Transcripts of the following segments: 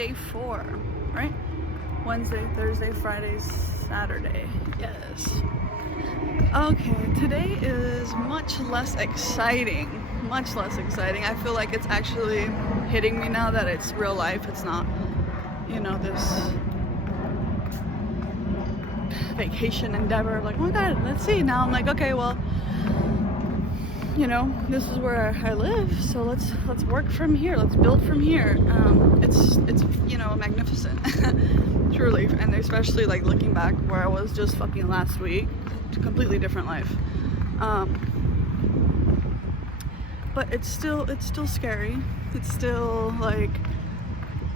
day 4, right? Wednesday, Thursday, Friday, Saturday. Yes. Okay, today is much less exciting. Much less exciting. I feel like it's actually hitting me now that it's real life. It's not, you know, this vacation endeavor. Like, oh my god, let's see. Now I'm like, okay, well, you know, this is where I live, so let's work from here. Let's build from here. It's you know, magnificent, truly, and especially like looking back where I was just fucking last week, it's a completely different life. But it's still scary. It's still like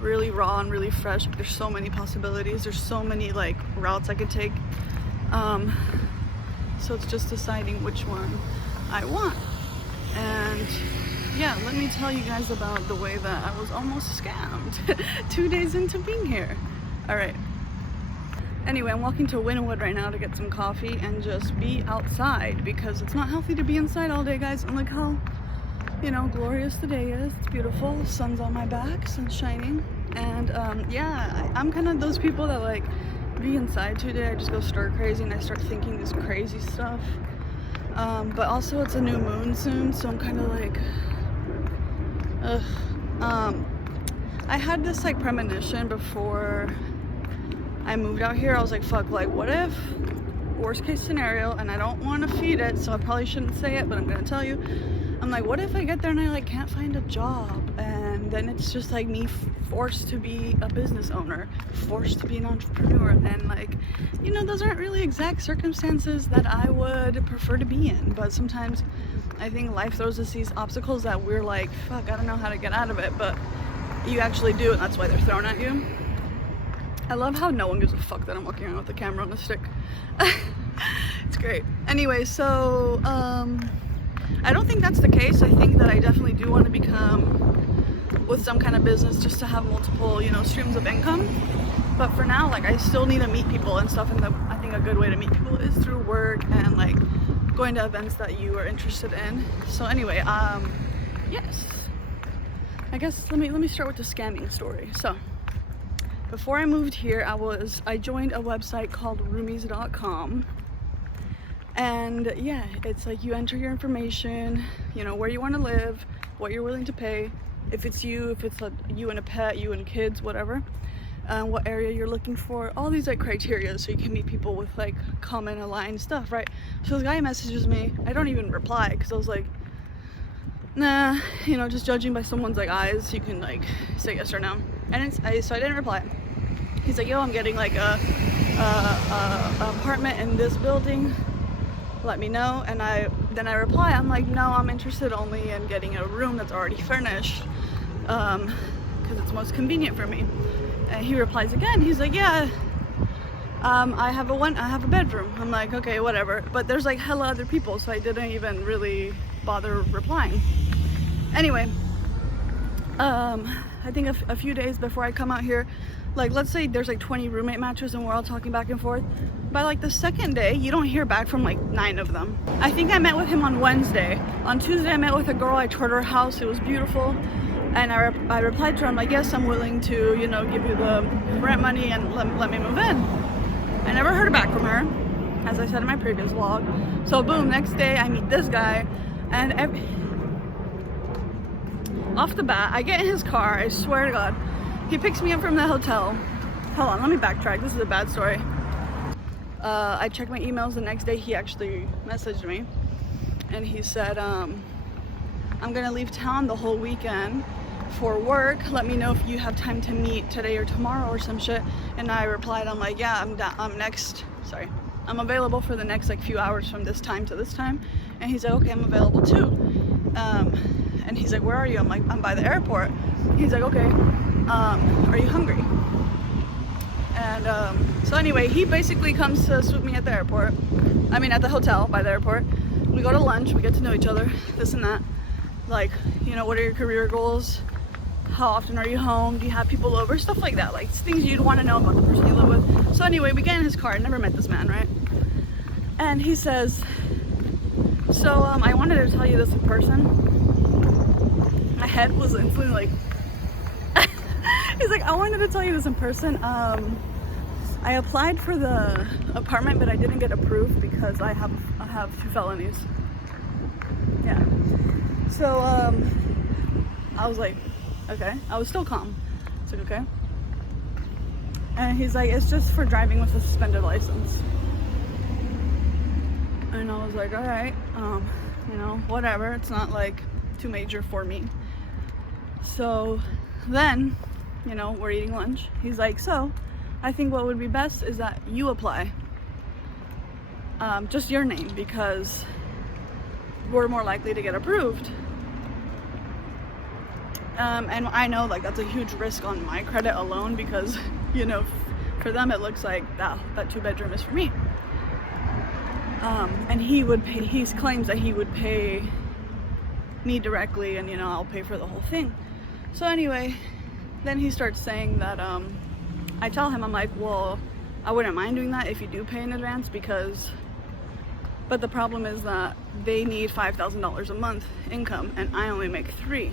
really raw and really fresh. There's so many possibilities. There's so many like routes I could take. So it's just deciding which one I want. And yeah, let me tell you guys about the way that I was almost scammed 2 days into being here. All right. Anyway, I'm walking to Wynwood right now to get some coffee and just be outside because it's not healthy to be inside all day, guys. And look how, you know, glorious the day is. It's beautiful. The sun's on my back, sun's shining. And yeah, I'm kind of those people that like be inside today. I just go stir crazy and I start thinking this crazy stuff. But also it's a new moon soon, so I'm kind of like, I had this like premonition before I moved out here. I was like, fuck, like what if, worst case scenario, and I don't want to feed it, so I probably shouldn't say it, but I'm gonna tell you. I'm like, what if I get there and I like can't find a job, and then it's just like me forced to be a business owner, forced to be an entrepreneur, and like, you know, those aren't really exact circumstances that I would prefer to be in, but sometimes I think life throws us these obstacles that we're like, fuck, I don't know how to get out of it, but you actually do, and that's why they're thrown at you. I love how no one gives a fuck that I'm walking around with a camera on a stick. It's great. Anyway, so I don't think that's the case. I think that I definitely do want to become with some kind of business just to have multiple, you know, streams of income. But for now, like, I still need to meet people and stuff, and I think a good way to meet people is through work and like going to events that you are interested in. So anyway, yes, I guess let me start with the scamming story. So before I moved here, I joined a website called roomies.com. And yeah, it's like you enter your information, you know, where you want to live, what you're willing to pay, if it's you, if it's you and a pet, you and kids, whatever, what area you're looking for, all these like criteria, so you can meet people with like common aligned stuff, right? So this guy messages me. I don't even reply because I was like, nah, you know, just judging by someone's like eyes, you can like say yes or no. And so I didn't reply. He's like, yo, I'm getting like a apartment in this building, let me know. And then I reply, I'm like, no, I'm interested only in getting a room that's already furnished, because it's most convenient for me. And he replies again, he's like, yeah, I have a bedroom. I'm like, okay, whatever. But there's like hella other people, so I didn't even really bother replying. Anyway, I think a few days before I come out here, like let's say there's like 20 roommate matches and we're all talking back and forth. By like the second day, you don't hear back from like 9 of them. I think I met with him on Wednesday. On Tuesday, I met with a girl. I toured her house. It was beautiful. And I replied to her, I'm like, yes, I'm willing to, you know, give you the rent money and let me move in. I never heard back from her, as I said in my previous vlog. So boom, next day I meet this guy, and off the bat, I get in his car, I swear to God. He picks me up from the hotel. Hold on, let me backtrack. This is a bad story. I checked my emails the next day. He actually messaged me and he said, I'm gonna leave town the whole weekend for work. Let me know if you have time to meet today or tomorrow or some shit. And I replied, I'm like, yeah, I'm available for the next like few hours from this time to this time. And he's like, okay, I'm available too. And he's like, where are you? I'm like, I'm by the airport. He's like, okay, are you hungry? And so anyway, he basically comes to swoop me at the airport. I mean, at the hotel by the airport. We go to lunch, we get to know each other, this and that. Like, you know, what are your career goals? How often are you home? Do you have people over? Stuff like that, like things you'd want to know about the person you live with. So anyway, we get in his car. I never met this man, right? And he says, so I wanted to tell you this in person. My head was instantly like, He's like, I wanted to tell you this in person. I applied for the apartment, but I didn't get approved because I have 2 felonies. Yeah. So I was like, okay. I was still calm. It's like, okay. And he's like, it's just for driving with a suspended license. And I was like, all right, you know, whatever. It's not like too major for me. So then, you know, we're eating lunch. He's like, so I think what would be best is that you apply. Just your name, because we're more likely to get approved. And I know like that's a huge risk on my credit alone, because, you know, for them it looks like that 2-bedroom is for me. And he claims that he would pay me directly, and, you know, I'll pay for the whole thing. So anyway, then he starts saying that, I tell him, I'm like, well, I wouldn't mind doing that if you do pay in advance, but the problem is that they need $5,000 a month income, and I only make $3,000.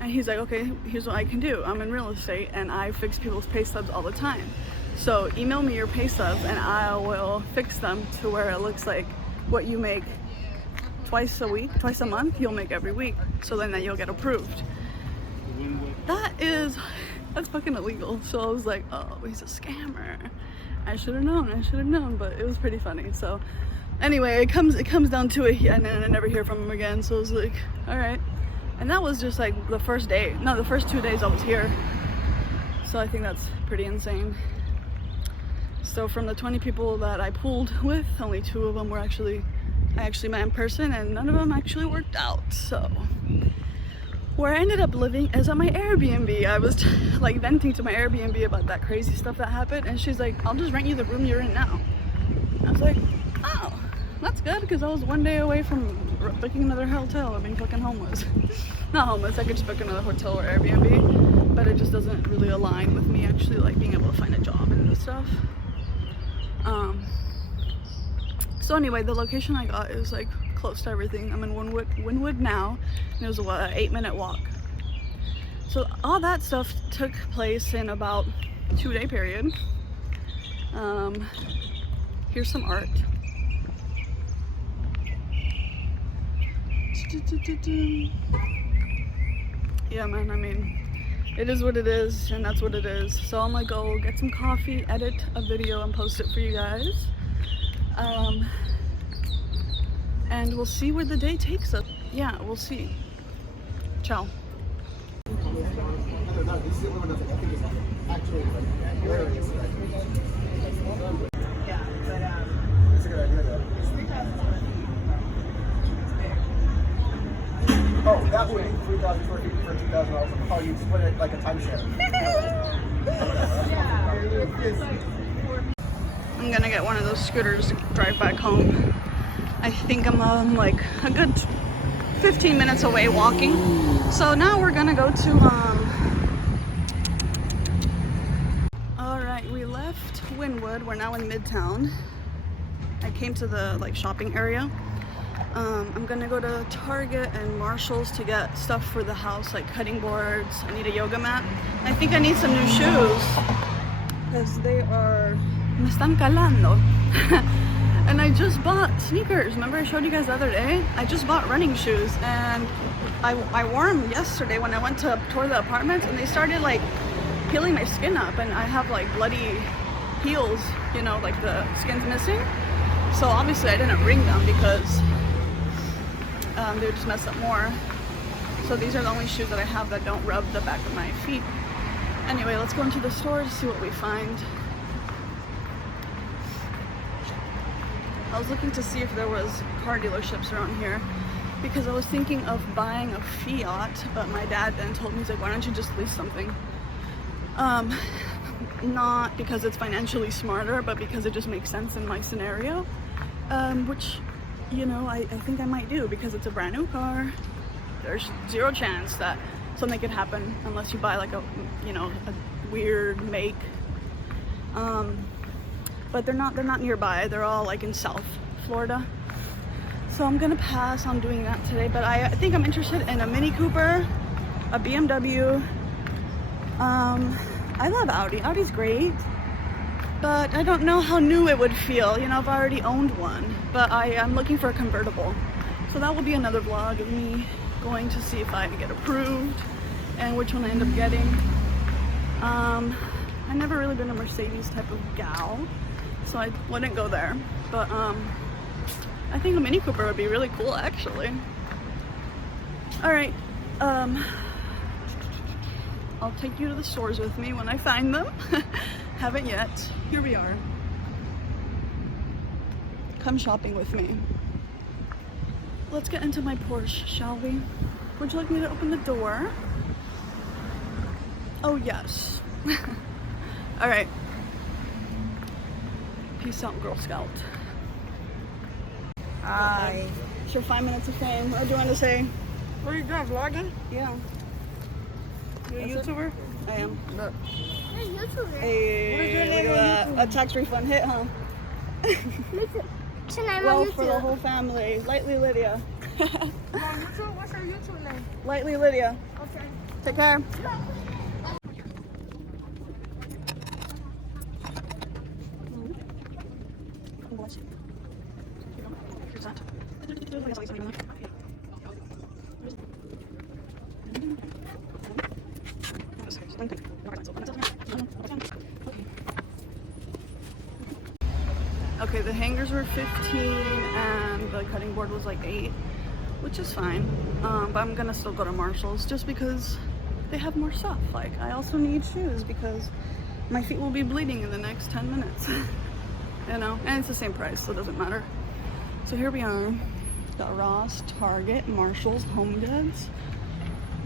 And he's like, okay, here's what I can do. I'm in real estate and I fix people's pay stubs all the time. So email me your pay stubs and I will fix them to where it looks like what you make twice a month, you'll make every week. So then that you'll get approved. That's fucking illegal. So I was like, oh, he's a scammer. I should have known, but it was pretty funny. So anyway, it comes down to it, and then I never hear from him again. So I was like, all right. And that was just like the first 2 days I was here. So I think that's pretty insane. So from the 20 people that I pooled with, only 2 of them I actually met in person, and none of them actually worked out. So where I ended up living is at my Airbnb. I was like venting to my Airbnb about that crazy stuff that happened, and she's like, I'll just rent you the room you're in now. I was like, oh, that's good, because I was 1 day away from booking another hotel and being fucking homeless. Not homeless, I could just book another hotel or Airbnb, but it just doesn't really align with me actually like being able to find a job and stuff. So anyway, the location I got is like close to everything. I'm in Wynwood now, and it was an 8-minute walk. So all that stuff took place in about 2-day period. Here's some art. Yeah, man, I mean, it is what it is, and that's what it is. So I'm gonna go get some coffee, edit a video, and post it for you guys. And we'll see where the day takes us. Yeah, we'll see. Ciao. Oh, that would be 3,000 square feet for $2,000. Oh, you split it like a timeshare. I'm gonna get one of those scooters to drive back home. I think I'm like a good 15 minutes away walking. So now we're gonna go to alright, we left Wynwood. We're now in Midtown. I came to the like shopping area. I'm gonna go to Target and Marshall's to get stuff for the house, like cutting boards. I need a yoga mat. I think I need some new shoes because they are me están calando. And I just bought sneakers. Remember I showed you guys the other day? I just bought running shoes, and I wore them yesterday when I went to tour the apartment, and they started like peeling my skin up, and I have like bloody heels, you know, like the skin's missing. So obviously I didn't bring them because they would just mess up more. So these are the only shoes that I have that don't rub the back of my feet. Anyway, let's go into the store to see what we find. I was looking to see if there was car dealerships around here because I was thinking of buying a Fiat, but my dad then told me, he's like, why don't you just lease something? Not because it's financially smarter, but because it just makes sense in my scenario, which, you know, I think I might do because it's a brand new car. There's zero chance that something could happen unless you buy like a, you know, a weird make. But they're not nearby. They're all like in South Florida. So I'm gonna pass on doing that today, but I think I'm interested in a Mini Cooper, a BMW, I love Audi. Audi's great, but I don't know how new it would feel. You know, I've already owned one, but I am looking for a convertible. So that will be another vlog of me going to see if I get approved and which one I end up getting. I've never really been a Mercedes type of gal, so I wouldn't go there. But I think a Mini Cooper would be really cool, actually. All right, I'll take you to the stores with me when I find them. Haven't yet. Here we are. Come shopping with me. Let's get into my Porsche, shall we? Would you like me to open the door? Oh, yes. All right. Peace out, Girl Scout. Hi. It's your 5 minutes of fame. What do you want to say? What are you doing, vlogging? Yeah. You a YouTuber? I am. Look. You're a YouTuber. Hey, What is your name look on at that. A tax refund hit, huh? What's your name Well, on for the YouTube? whole family. Lightly Lydia. On YouTube? What's your YouTube name? Lightly Lydia. Okay. Take care. Okay, the hangers were 15 and the cutting board was like 8, which is fine. But I'm gonna still go to Marshall's just because they have more stuff. Like, I also need shoes because my feet will be bleeding in the next 10 minutes. You know, and it's the same price, so it doesn't matter. So here we are. Got Ross, Target, Marshall's, Home Goods.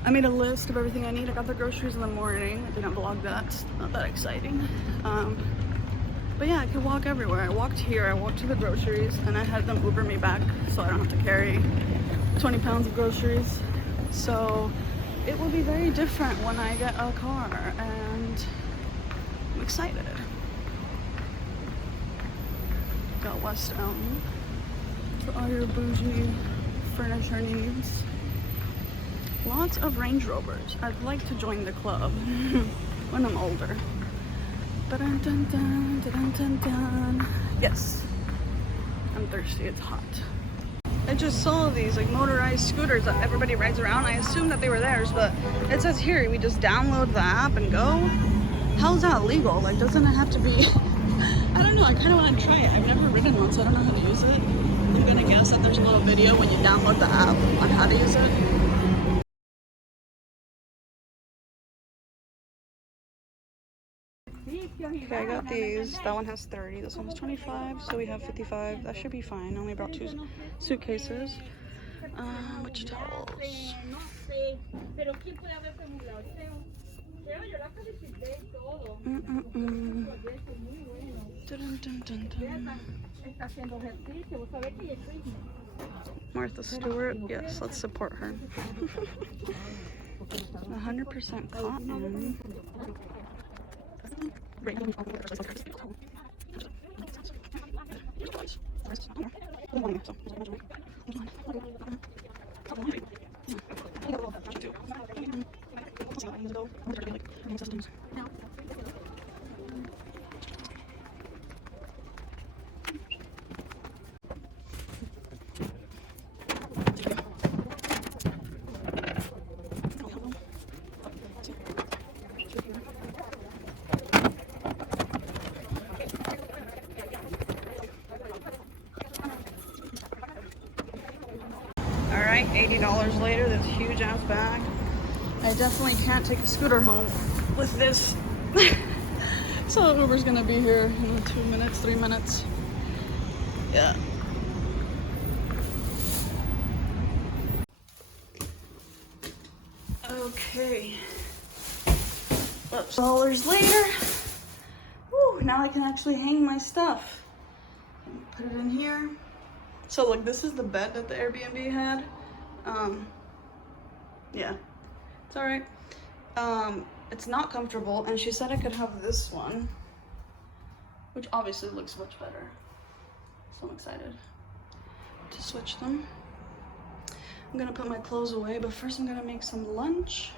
I made a list of everything I need. I got the groceries in the morning. I didn't vlog that. It's not that exciting. But yeah, I could walk everywhere. I walked here, I walked to the groceries, and I had them Uber me back so I don't have to carry 20 pounds of groceries. So it will be very different when I get a car, and I'm excited. Got West Elm for all your bougie furniture needs. Lots of Range Rovers. I'd like to join the club when I'm older. Dun, dun, dun, dun, dun, dun. Yes, I'm thirsty. It's hot. I just saw these like motorized scooters that everybody rides around. I assumed that they were theirs, but it says here we just download the app and go. How's that legal? Like, doesn't it have to be? I don't know. I kind of want to try it. I've never ridden one, so I don't know how to use it. I'm gonna guess that there's a little video when you download the app on how to use it. Okay, I got these. That one has 30. This one has 25, so we have 55. That should be fine. I only brought 2 suitcases. Which towels? Dun, dun, dun, dun. Martha Stewart. Yes, let's support her. 100% cotton. Alright, $80 later, this huge ass bag. I definitely can't take a scooter home with this. So Uber's gonna be here in 2 minutes, 3 minutes. Yeah. Okay. $12 later. Woo, now I can actually hang my stuff. Put it in here. So look, this is the bed that the Airbnb had. Yeah, it's all right. It's not comfortable, and she said I could have this one, which obviously looks much better. So I'm excited to switch them. I'm gonna put my clothes away, but first I'm gonna make some lunch.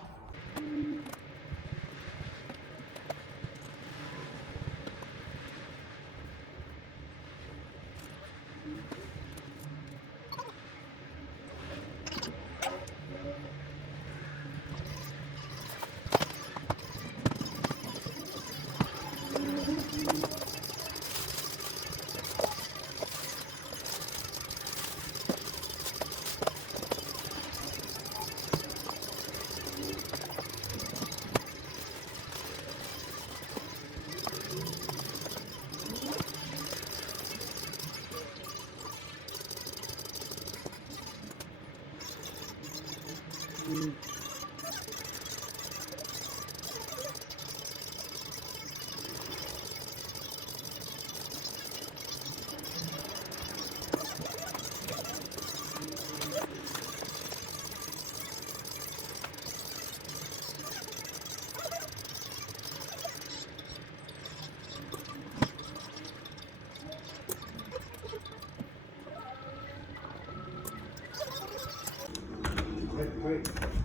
great.